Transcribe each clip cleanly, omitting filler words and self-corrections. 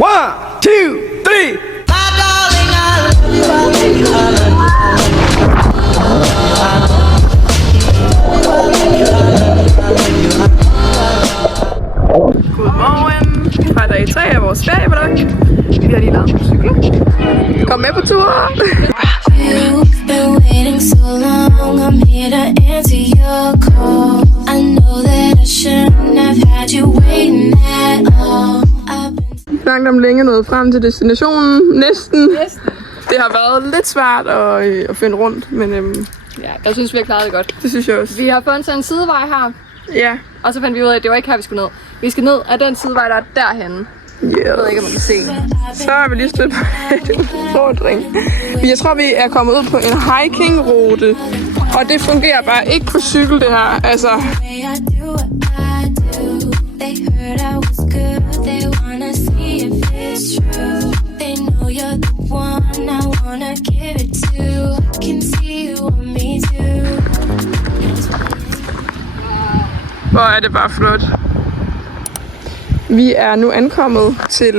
1, 2, 3. Godmorgen fra dag 3 af vores ferieblok. Vi har lige lavet en cykel. Kom med på tur. You've been waiting so long, I'm here to answer your call. I know that I shouldn't have had you waiting at all. Langt om længe nået frem til destinationen. Næsten. Det har været lidt svært at finde rundt, men ja, jeg synes, vi har klaret det godt. det synes jeg også. Vi har fundet sådan en sidevej her, Ja. og så fandt vi ud af, at det var ikke her, vi skulle ned. Vi skal ned af den sidevej, der er derhenne. Yes. Jeg ved ikke, om man kan se. Så er vi lige stødt på en udfordring. Jeg tror, vi er kommet ud på en hiking-rute, og det fungerer bare ikke på cykel, det her. Altså, hvor er det bare flot. Vi er nu ankommet til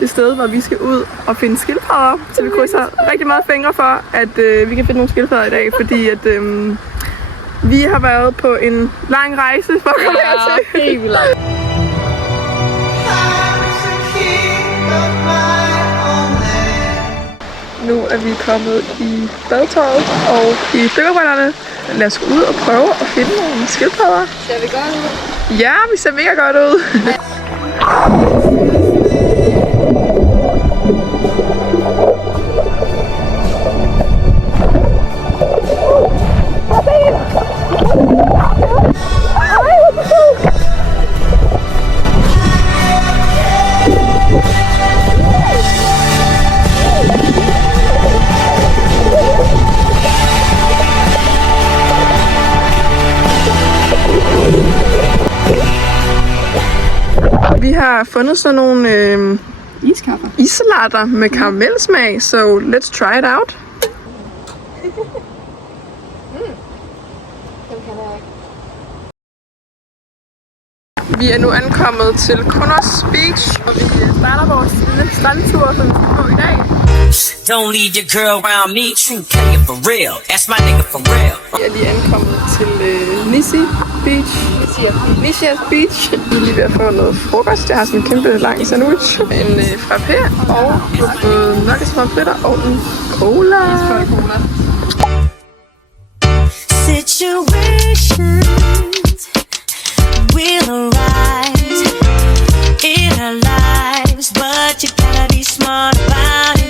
det sted, hvor vi skal ud og finde skildpadder. Så vi krydser rigtig meget fingre for, at vi kan finde nogle skildpadder i dag, fordi at vi har været på en lang rejse for at komme hertil. Helt vildt langt. Nu er vi kommet i badetøjet og i dykkerbrillerne. Lad os gå ud og prøve at finde nogle skildpadder. Ser vi godt ud? Ja, vi ser mega godt ud. Vi har fundet sådan nogle islatter med karamelsmag, so let's try it out. Vi er nu ankommet til Kunos Beach, og vi starter vores lille strandtur, som vi skal på i dag. Don't leave your girl around me, true player for real. That's my nigga for real. Vi er lige ankommet til Nisi Beach. Nisias Beach. Vi er lige ved at få noget frokost. Jeg har sådan en kæmpe lang sandwich. En frappé, og vi har fået nuggets fra fritter og en cola. Situations will arise in our lives, but you gotta be smart about it.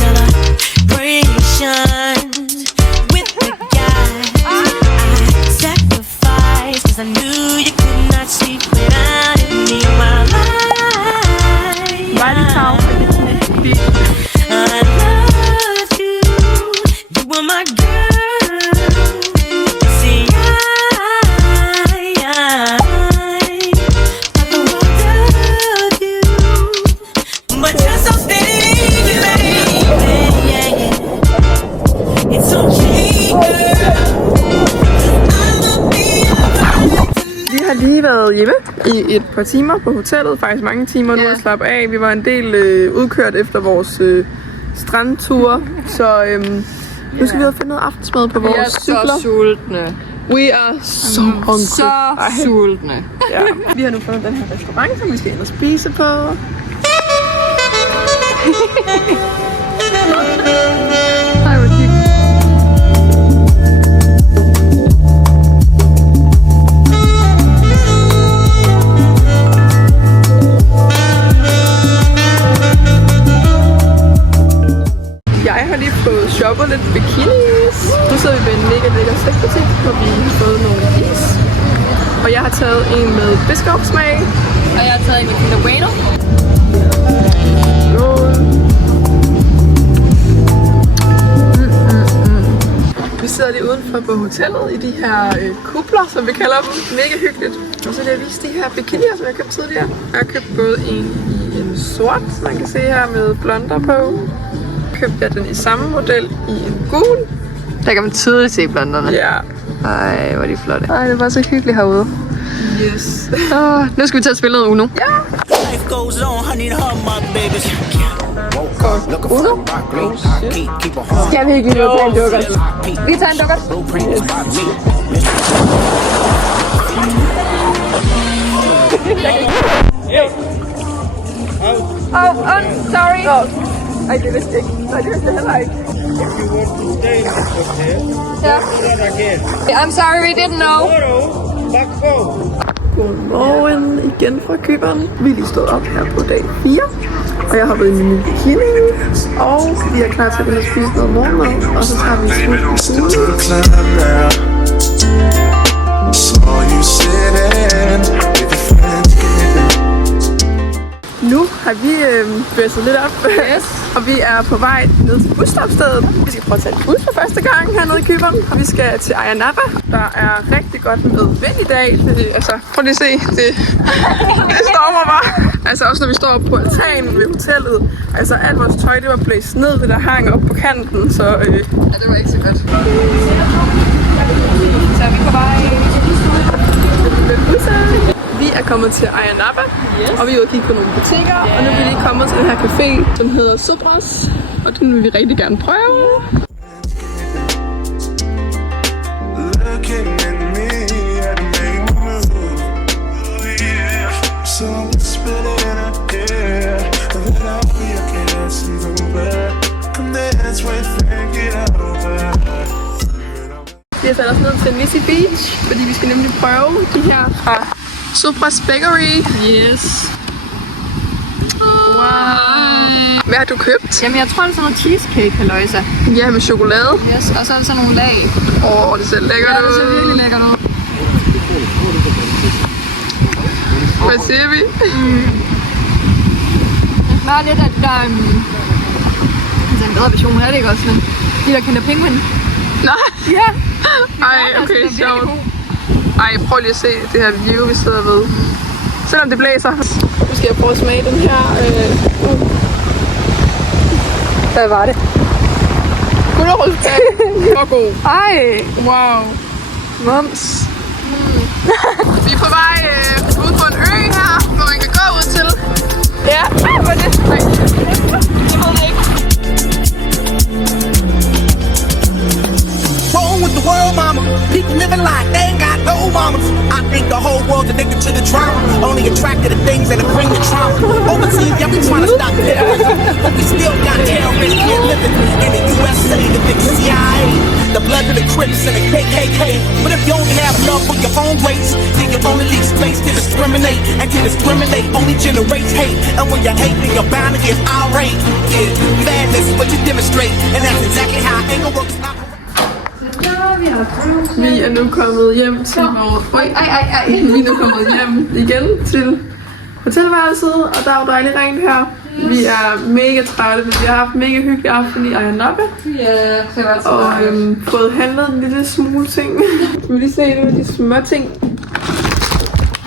Celebrations with the guys I sacrificed, 'cause I knew you could not sleep without me while I loved you. You were my girl. See, Vi har lige været hjemme i et par timer på hotellet, faktisk mange timer nu at slappe af. Vi var en del udkørt efter vores strandtur, så nu skal vi have fundet noget aftensmad på vores cykler. Vi er så sultne. We are so hungry. Så sultne. Ja. Vi har nu fundet den her restaurant, som vi skal ind og spise på. Ej, hvor hyggeligt. Jeg har lige fået shoppet lidt bikinis. Nu sidder vi ved en mega lækker sexbutik, hvor vi har fået nogle is. Og jeg har taget en med biskopsmag. Og jeg har taget en med Kinder Bueno. Vi sidder lige udenfor på hotellet i de her kupler, som vi kalder dem. Mega hyggeligt. Og så vil jeg vise de her bikinier, som jeg har købt tidligere. Jeg har købt både en i en sort, som man kan se her med blonder på. Købte jeg den i samme model i en gul. Der kan man tydeligt se blonderne. Ja. Ej, hvor er de flotte. Ej, det var så hyggeligt herude. Yes. Nu skal vi til at spille noget Uno. Life goes on, honey, and her my babies. Uno? Skal vi ikke lige tage en dukkert? Vi tager en dukkert. Sorry. Ej, det vidste jeg ikke. Nej, det vidste jeg heller ikke. I'm sorry, we didn't know. Godmorgen igen fra Cypern. Vi er lige stået op her på dag 4. Og jeg har været i min bikini. Og vi er klar til at spise noget morgenmad. Og så tager vi en smut i Nu har vi blæsset lidt op, og vi er på vej ned til busstopstedet. Vi skal prøve at tage en bus for første gang hernede i Cypern. Vi skal til Ayia Napa. Der er rigtig godt med vind i dag. Prøv lige at se, det stormer bare. Altså også når vi står på altanen ved hotellet. Altså alt vores tøj, det var blæst ned, det der hang op på kanten, så ja, det var ikke så godt. Så er vi på vej med bussen. Vi er kommet til Ayia Napa, og vi er ude og kigge på nogle butikker, og nu er vi lige kommet til den her café, som hedder Sobras, og den vil vi rigtig gerne prøve. Vi har sat os ned til Nisi Beach, fordi vi skal nemlig prøve de her fra Sobras Bakery. Yes. Wow. Hvad har du købt? Jamen, jeg tror, det er sådan noget cheesecake, halløjsa. Ja, med chokolade. Yes, og så er der sådan nogle lag. Det ser lækkert ud. Ja, det ser virkelig lækkert ud. Hvad siger vi? Det smager lidt af der en bedre version her, det ikke også? De der Kinder Penguin. Nej. Ja. Ej, okay, sjovt. Ej, prøv lige at se det her view, vi sidder ved. Selvom det blæser. Nu skal jeg prøve at smage den her. Hvad var det? Gulerødskage. Det var god. Ej. Wow. Mums. Vi er på vej ud på en ø her, hvor man kan gå ud til. Ja, hvad er det? Nej. Jeg ved det ikke. With the world, mama. People living like they ain't got no mamas. I think the whole world's addicted to the drama. Only attracted to things that bring the trauma. Overseas, yeah, we trying to stop it. But we still got terrorists here living in the USA, the big CIA, the blood of the Crips and the KKK. But if you only have love for your own race, then you only leave space to discriminate. And to discriminate only generates hate. And when you hate, then you're bound to get irate. Yeah, madness is what you demonstrate. And that's exactly how anger works. Vi er nu kommet hjem til vores... Vi er nu kommet hjem igen til hotelværelset, og der er jo dejligt rent her. Vi er mega trætte, fordi vi har haft mega hyggelig aften i Ayia Napa. Ja, det var altså og fået handlet en lille smule ting. Kan vi lige se nogle af de små ting?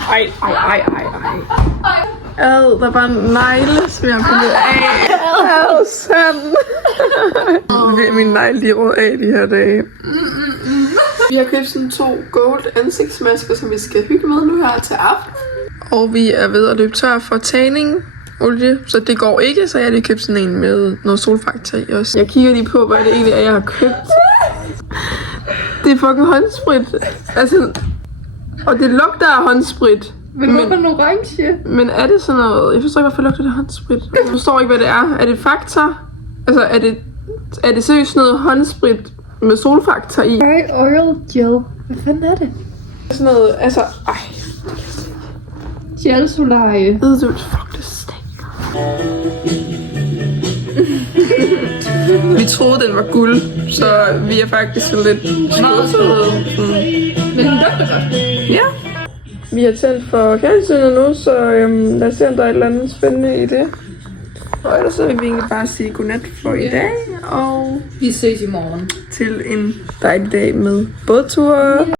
Ej. Der var en negle, som jeg har pillet af. Sand. Min negle, de er råd af de her dage. Vi har købt sådan 2 gold ansigtsmasker, som vi skal hygge med nu her til aften. Og vi er ved at løbe tør for tanning-olie, så det går ikke, så jeg har lige købt sådan en med noget solfaktor i også. Jeg kigger lige på, hvad det egentlig er, jeg har købt. Det er fucking håndsprit. Altså, og det lugter af håndsprit. Men hvorfor en orange? Men er det sådan noget... Jeg forstår ikke, hvorfor lugter det håndsprit. Jeg forstår ikke, hvad det er. Er det faktor? Altså, er det seriøst noget håndsprit med solfaktor i? Oil gel. Hvad fanden er det? Sådan noget... Altså... Ej. Gel solarie. Fuck, det stinker. Vi troede, den var guld, så vi er faktisk lidt skuffede. Men den lugter godt. Ja. Vi har tændt for fjernsynet nu, så lad os se, om der er et eller andet spændende i det. Og ellers så vil vi egentlig bare sige godnat for i dag, og vi ses i morgen. Til en dejlig dag med bådture.